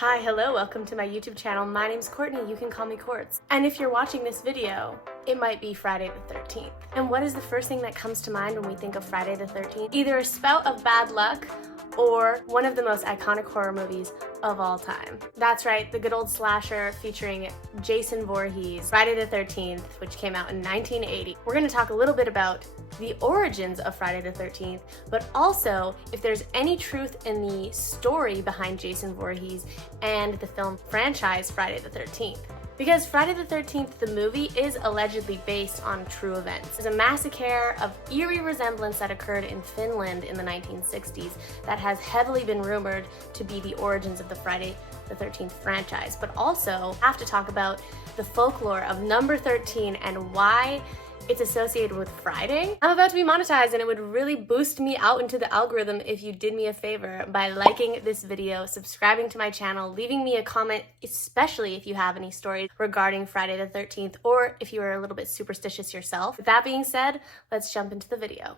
Hi, hello, welcome to my YouTube channel. My name's Courtney, you can call me Courts. And if you're watching this video, it might be Friday the 13th. And what is the first thing that comes to mind when we think of Friday the 13th? Either a spout of bad luck or one of the most iconic horror movies of all time. That's right, the good old slasher featuring Jason Voorhees, Friday the 13th, which came out in 1980. We're gonna talk a little bit about the origins of Friday the 13th, but also if there's any truth in the story behind Jason Voorhees and the film franchise Friday the 13th. Because Friday the 13th, the movie, is allegedly based on true events. There's a massacre of eerie resemblance that occurred in Finland in the 1960s that has heavily been rumored to be the origins of the Friday the 13th franchise. But also have to talk about the folklore of number 13 and why it's associated with Friday. I'm about to be monetized and it would really boost me out into the algorithm if you did me a favor by liking this video, subscribing to my channel, leaving me a comment, especially if you have any stories regarding Friday the 13th or if you are a little bit superstitious yourself. With that being said, let's jump into the video.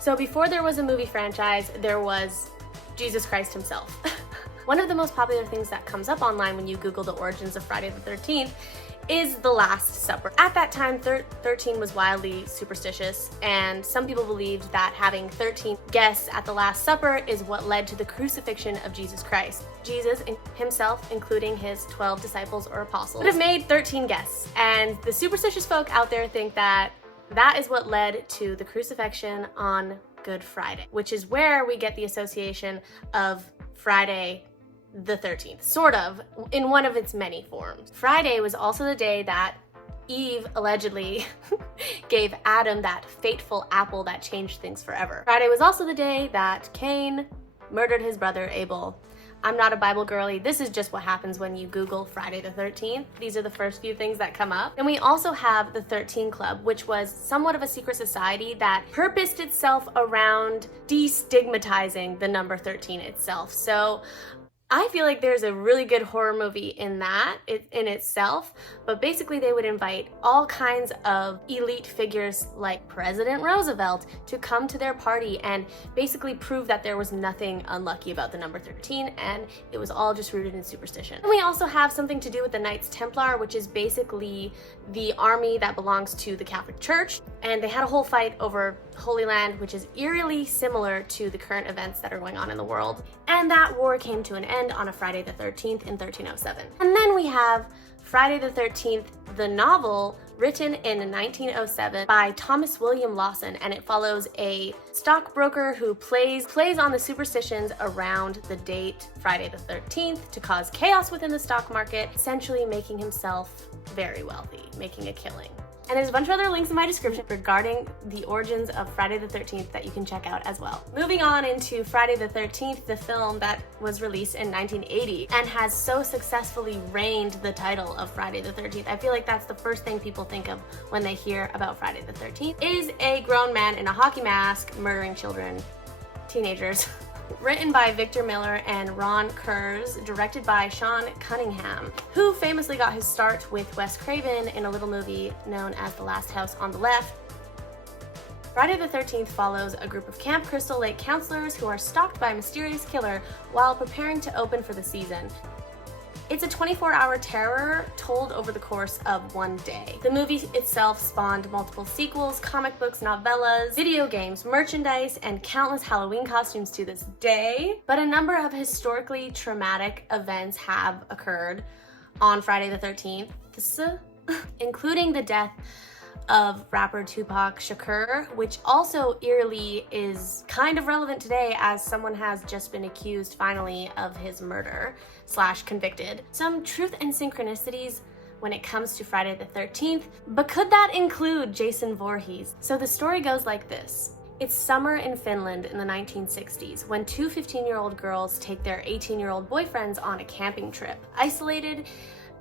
So before there was a movie franchise, there was Jesus Christ himself. One of the most popular things that comes up online when you Google the origins of Friday the 13th is the Last Supper. At that time, 13 was wildly superstitious, and some people believed that having 13 guests at the Last Supper is what led to the crucifixion of Jesus Christ. Jesus himself, including his 12 disciples or apostles, would have made 13 guests, and the superstitious folk out there think that that is what led to the crucifixion on Good Friday, which is where we get the association of Friday the 13th, sort of, in one of its many forms. Friday was also the day that Eve allegedly gave Adam that fateful apple that changed things forever. Friday was also the day that Cain murdered his brother Abel. I'm not a Bible girly, this is just what happens when you Google Friday the 13th. These are the first few things that come up. And we also have the 13 Club, which was somewhat of a secret society that purposed itself around destigmatizing the number 13 itself. So I feel like there's a really good horror movie in that, in itself, but basically they would invite all kinds of elite figures like President Roosevelt to come to their party and basically prove that there was nothing unlucky about the number 13 and it was all just rooted in superstition. And we also have something to do with the Knights Templar, which is basically the army that belongs to the Catholic Church, and they had a whole fight over Holy Land, which is eerily similar to the current events that are going on in the world. And that war came to an end on a Friday the 13th in 1307. And then we have Friday the 13th, the novel, written in 1907 by Thomas William Lawson, and it follows a stockbroker who plays on the superstitions around the date Friday the 13th to cause chaos within the stock market, essentially making himself very wealthy, making a killing. And there's a bunch of other links in my description regarding the origins of Friday the 13th that you can check out as well. Moving on into Friday the 13th, the film that was released in 1980 and has so successfully reigned the title of Friday the 13th. I feel like that's the first thing people think of when they hear about Friday the 13th, is a grown man in a hockey mask murdering children, teenagers. Written by Victor Miller and Ron Kurz, directed by Sean Cunningham, who famously got his start with Wes Craven in a little movie known as The Last House on the Left. Friday the 13th follows a group of Camp Crystal Lake counselors who are stalked by a mysterious killer while preparing to open for the season. It's a 24-hour terror told over the course of one day. The movie itself spawned multiple sequels, comic books, novellas, video games, merchandise, and countless Halloween costumes to this day. But a number of historically traumatic events have occurred on Friday the 13th, including the death of rapper Tupac Shakur, which also eerily is kind of relevant today as someone has just been accused finally of his murder / convicted. Some truth and synchronicities when it comes to Friday the 13th, but could that include Jason Voorhees? So the story goes like this. It's summer in Finland in the 1960s when two 15-year-old girls take their 18-year-old boyfriends on a camping trip, isolated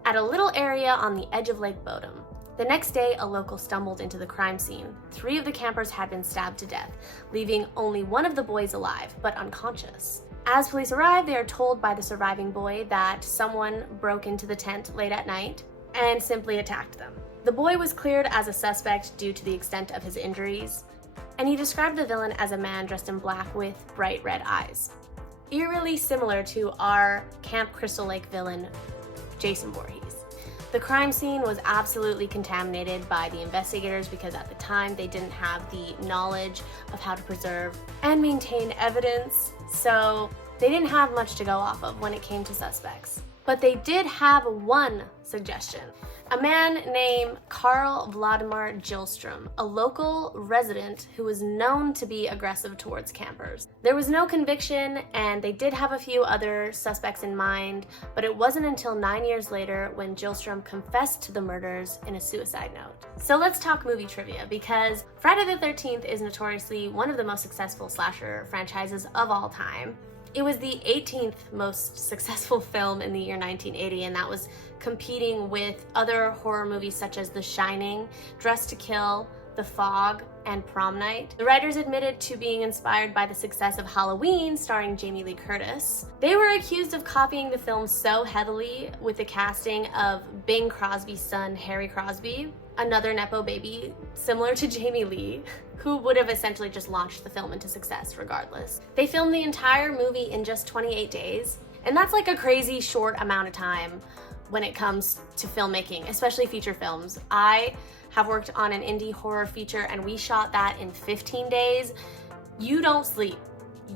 at a little area on the edge of Lake Bodom. The next day, a local stumbled into the crime scene. 3 of the campers had been stabbed to death, leaving only one of the boys alive, but unconscious. As police arrive, they are told by the surviving boy that someone broke into the tent late at night and simply attacked them. The boy was cleared as a suspect due to the extent of his injuries, and he described the villain as a man dressed in black with bright red eyes. eerily similar to our Camp Crystal Lake villain, Jason Voorhees. The crime scene was absolutely contaminated by the investigators because at the time they didn't have the knowledge of how to preserve and maintain evidence, so they didn't have much to go off of when it came to suspects. But they did have one suggestion. A man named Karl Vladimir Gillstrom, a local resident who was known to be aggressive towards campers. There was no conviction, and they did have a few other suspects in mind, but it wasn't until 9 years later when Gillstrom confessed to the murders in a suicide note. So let's talk movie trivia, because Friday the 13th is notoriously one of the most successful slasher franchises of all time. It was the 18th most successful film in the year 1980, and that was competing with other horror movies such as The Shining, Dressed to Kill, The Fog, and Prom Night. The writers admitted to being inspired by the success of Halloween, starring Jamie Lee Curtis. They were accused of copying the film so heavily with the casting of Bing Crosby's son, Harry Crosby, another Nepo baby similar to Jamie Lee, who would have essentially just launched the film into success regardless. They filmed the entire movie in just 28 days, and that's like a crazy short amount of time when it comes to filmmaking, especially feature films. I have worked on an indie horror feature and we shot that in 15 days. You don't sleep.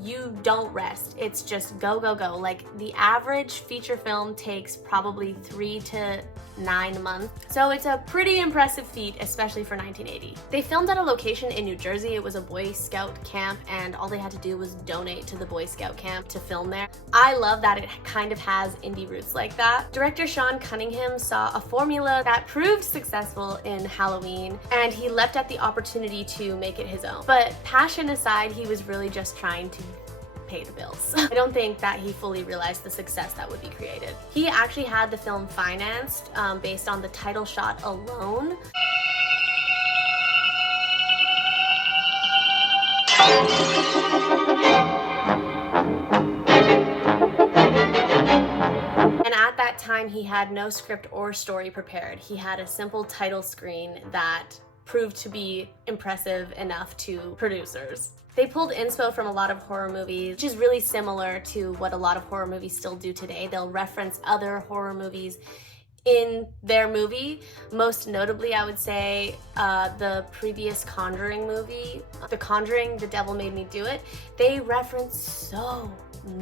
You don't rest. It's just go, go, go. Like, the average feature film takes probably 3 to 9 months. So it's a pretty impressive feat, especially for 1980. They filmed at a location in New Jersey. It was a Boy Scout camp, and all they had to do was donate to the Boy Scout camp to film there. I love that it kind of has indie roots like that. Director Sean Cunningham saw a formula that proved successful in Halloween, and he leapt at the opportunity to make it his own. But passion aside, he was really just trying to pay the bills. I don't think that he fully realized the success that would be created. He actually had the film financed based on the title shot alone. And at that time, he had no script or story prepared. He had a simple title screen that proved to be impressive enough to producers. They pulled inspo from a lot of horror movies, which is really similar to what a lot of horror movies still do today. They'll reference other horror movies in their movie. Most notably, I would say the previous Conjuring movie, The Conjuring, The Devil Made Me Do It. They reference so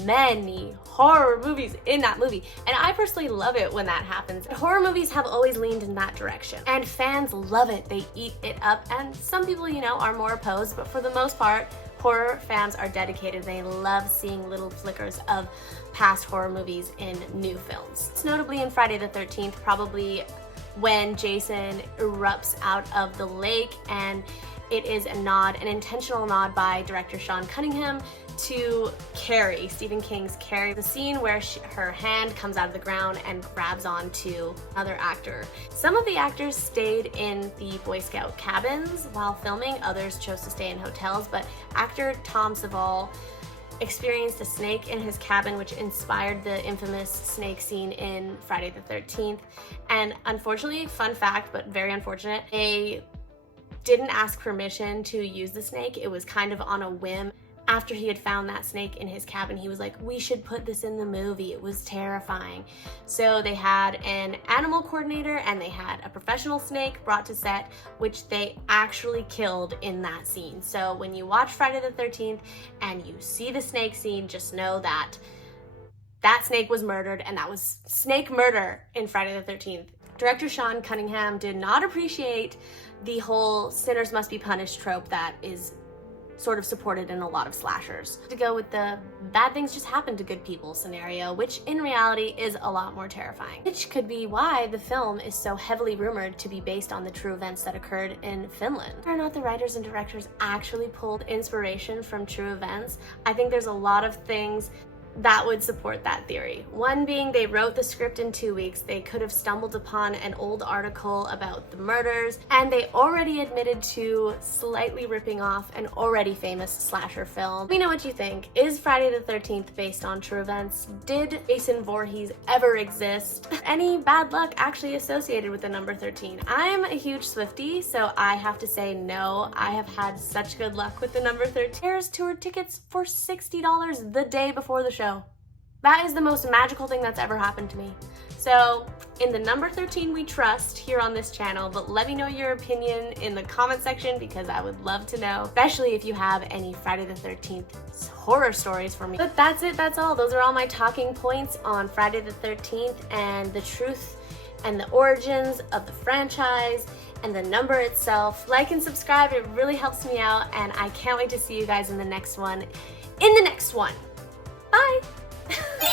many horror movies in that movie, and I personally love it when that happens. Horror movies have always leaned in that direction, and fans love it. They eat it up, and some people, you know, are more opposed, but for the most part, horror fans are dedicated. They love seeing little flickers of past horror movies in new films. It's notably in Friday the 13th, probably when Jason erupts out of the lake, and it is a nod, an intentional nod by director Sean Cunningham to Carrie, Stephen King's Carrie, the scene where her hand comes out of the ground and grabs onto another actor. Some of the actors stayed in the Boy Scout cabins while filming, others chose to stay in hotels, but actor Tom Savall experienced a snake in his cabin, which inspired the infamous snake scene in Friday the 13th. And unfortunately, fun fact, but very unfortunate, they didn't ask permission to use the snake. It was kind of on a whim. After he had found that snake in his cabin, he was like, we should put this in the movie. It was terrifying. So they had an animal coordinator and they had a professional snake brought to set, which they actually killed in that scene. So when you watch Friday the 13th and you see the snake scene, just know that that snake was murdered, and that was snake murder in Friday the 13th. Director Sean Cunningham did not appreciate the whole sinners must be punished trope that is sort of supported in a lot of slashers. To go with the bad things just happen to good people scenario, which in reality is a lot more terrifying. Which could be why the film is so heavily rumored to be based on the true events that occurred in Finland. Whether or not the writers and directors actually pulled inspiration from true events, I think there's a lot of things that would support that theory. One being they wrote the script in 2 weeks. They could have stumbled upon an old article about the murders, and they already admitted to slightly ripping off an already famous slasher film. Let me know what you think. Is Friday the 13th based on true events? Did Jason Voorhees ever exist? Any bad luck actually associated with the number 13? I'm a huge Swiftie, so I have to say no. I have had such good luck with the number 13. There's tour tickets for $60 the day before the show. show. That is the most magical thing that's ever happened to me. So, in the number 13 we trust here on this channel, but let me know your opinion in the comment section because I would love to know, especially if you have any Friday the 13th horror stories for me. But that's it, that's all. Those are all my talking points on Friday the 13th and the truth and the origins of the franchise and the number itself. Like and subscribe, it really helps me out, and I can't wait to see you guys in the next one. Bye!